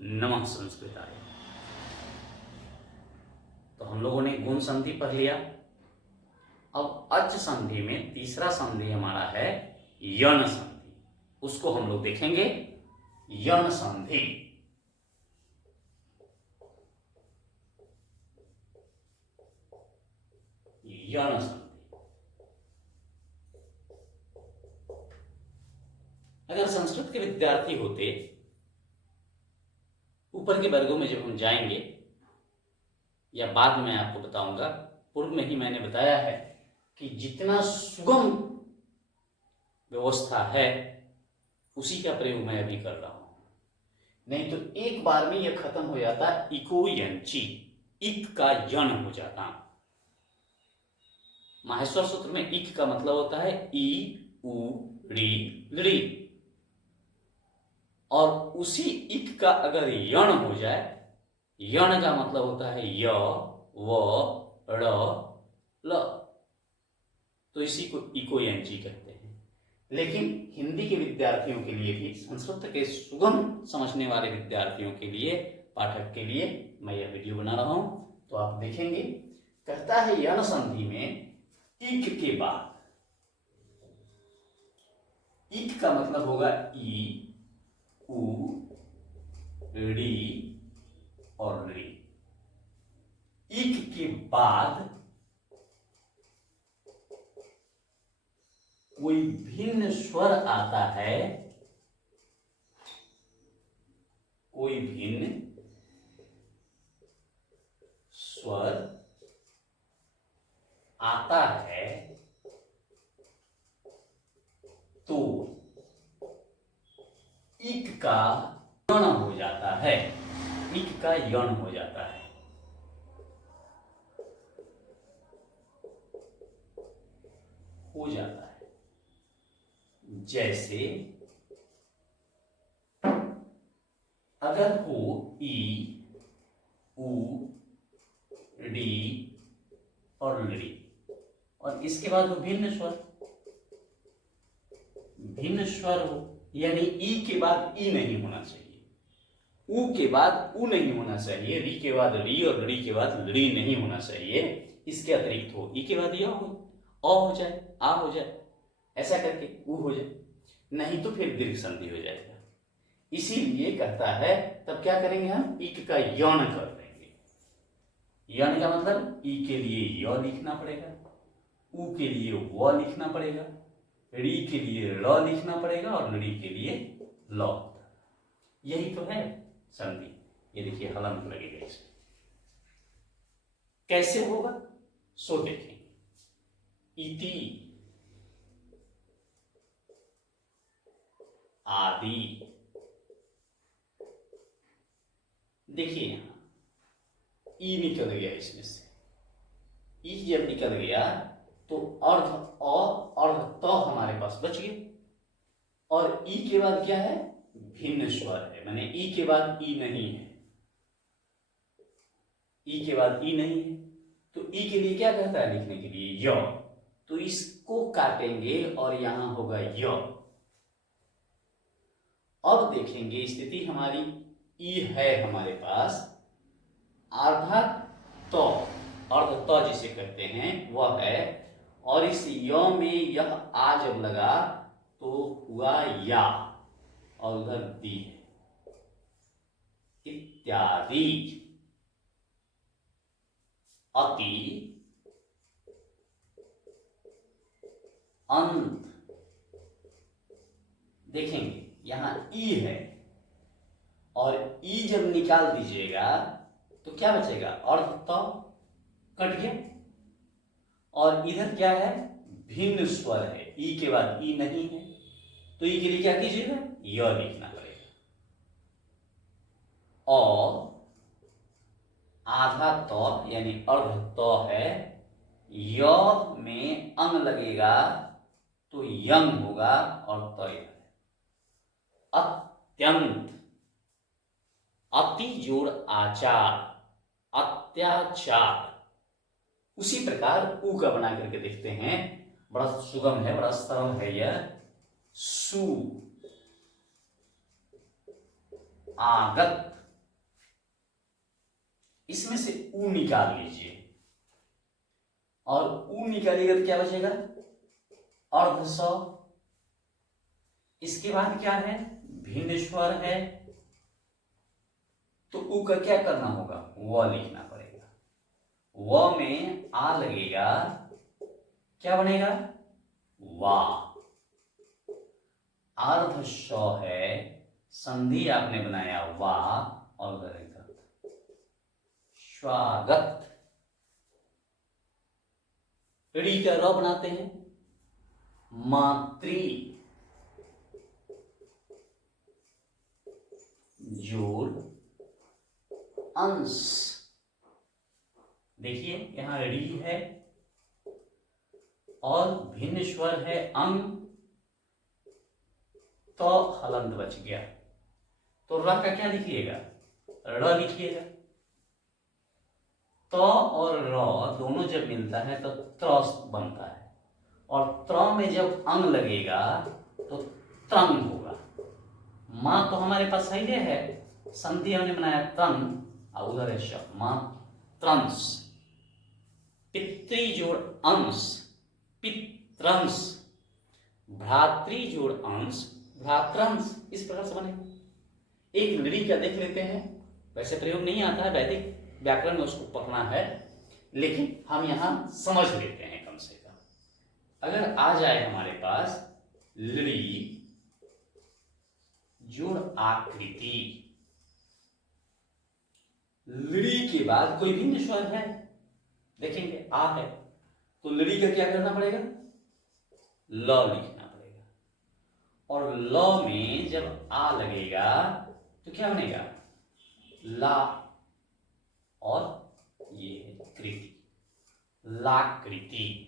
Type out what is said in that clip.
नमः संस्कृताय। तो हम लोगों ने गुण संधि पढ़ लिया। अब अच संधि में तीसरा संधि हमारा है यण संधि, उसको हम लोग देखेंगे। यण संधि, यण संधि। अगर संस्कृत के विद्यार्थी होते, ऊपर के वर्गों में जब हम जाएंगे या बाद में आपको बताऊंगा, पूर्व में ही मैंने बताया है कि जितना सुगम व्यवस्था है उसी का प्रयोग मैं अभी कर रहा हूं। नहीं तो एक बार में यह खत्म हो जाता इको यंची, इक का यण हो जाता। माहेश्वर सूत्र में इक का मतलब होता है ई उ री लड़ी, और उसी इक का अगर यण हो जाए, यण का मतलब होता है य व ड़ ल, तो इसी को इकोयंची कहते हैं। लेकिन हिंदी के विद्यार्थियों के लिए भी, संस्कृत के सुगम समझने वाले विद्यार्थियों के लिए, पाठक के लिए मैं यह वीडियो बना रहा हूं, तो आप देखेंगे। कहता है यण संधि में इक के बाद, इक का मतलब होगा ई उ री और री। इक के बाद कोई भिन्न स्वर आता है, कोई भिन्न स्वर आता है तो इक का यण हो जाता है, इक का यण हो जाता है। हो जाता है जैसे अगर हो ई उ डी और लड़ी, और इसके बाद हो भिन्न स्वर, भिन्न स्वर हो, यानी ई के बाद ई नहीं होना चाहिए, उ के बाद उ नहीं होना चाहिए, री के बाद री और लड़ी के बाद लड़ी नहीं होना चाहिए। इसके अतिरिक्त हो ई के बाद य हो जाए, आ हो जाए, ऐसा करके उ हो जाए, नहीं तो फिर दीर्घ संधि हो जाएगा। इसीलिए कहता है, तब क्या करेंगे हम, इक का यण कर देंगे। यण का मतलब ई के लिए य लिखना पड़ेगा, उ के लिए व लिखना पड़ेगा, री के लिए र लिखना पड़ेगा और लड़ी के लिए ल। यही तो है संधि। ये देखिए हलंत लगेगा इसमें। कैसे होगा सो देखेंगे। इति, आदि, देखिए यहां ई निकल गया इसमें से, ई जब निकल गया तो अर्ध अ अर्ध त हमारे पास बच गए, और ई के बाद क्या है, भिन्न स्वर है, माने ई के बाद ई नहीं है, ई के बाद ई नहीं है, तो ई के लिए क्या कहता है लिखने के लिए, य। तो इसको काटेंगे और यहां होगा य। अब देखेंगे स्थिति हमारी, ई है हमारे पास, आधा तो अर्ध तो जिसे कहते हैं वह है, और इस य में यह आ जब लगा तो हुआ या, और उधर दी है, इत्यादि, अति, अंत। देखेंगे यहां ई है, और ई जब निकाल दीजिएगा तो क्या बचेगा, अर्ध तो कट गया, और इधर क्या है, भिन्न स्वर है, ई के बाद ई नहीं है, तो ई के लिए क्या कीजिएगा, य लिखना पड़ेगा। और आधा तो यानी अर्ध तो है, य में अंग लगेगा तो यंग होगा, और तो इधर है अत्यंत, अति जोड़ आचार, अत्याचार। उसी प्रकार उ का बना करके देखते हैं, बड़ा सुगम है, बड़ा सरल है यह। सु, आगत, इसमें से ऊ निकाल लीजिए, और ऊ निकालिएगा तो क्या बचेगा, अर्ध स। इसके बाद क्या है, भिन्न स्वर है, तो ऊ का क्या करना होगा, व लिखना पड़ेगा। व में आ लगेगा, क्या बनेगा, वा। अर्ध श है, संधि आपने बनाया वा, और करेगा स्वागत। ऋ का र बनाते हैं, मातृ जोड़ अंश। देखिए यहां री है और भिन्न स्वर है अंग, तो हलंत बच गया, तो र का क्या लिखिएगा, र लिखिएगा। त और र दोनों जब मिलता है तो त्र बनता है, और त्र में जब अंग लगेगा तो त्रंग होगा। मां तो हमारे पास है, है संधि हमने बनाया त्रंग, और उधर है श, मां त्रंस। पितृ जोड़ अंश, पित्रंश। भ्रातृ जोड़ अंश, भ्रात्रंश। इस प्रकार से बनेगा। एक लड़ी का देख लेते हैं, वैसे प्रयोग नहीं आता है, वैदिक व्याकरण में उसको पढ़ना है, लेकिन हम यहां समझ लेते हैं कम से कम। अगर आ जाए हमारे पास लड़ी जोड़ आकृति, लड़ी के बाद कोई भिन्न स्वर है, देखेंगे आ है, तो लड़ी का क्या करना पड़ेगा, ल लिखना पड़ेगा। और ल में जब आ लगेगा तो क्या बनेगा, ला, और ये है कृति, लाकृति।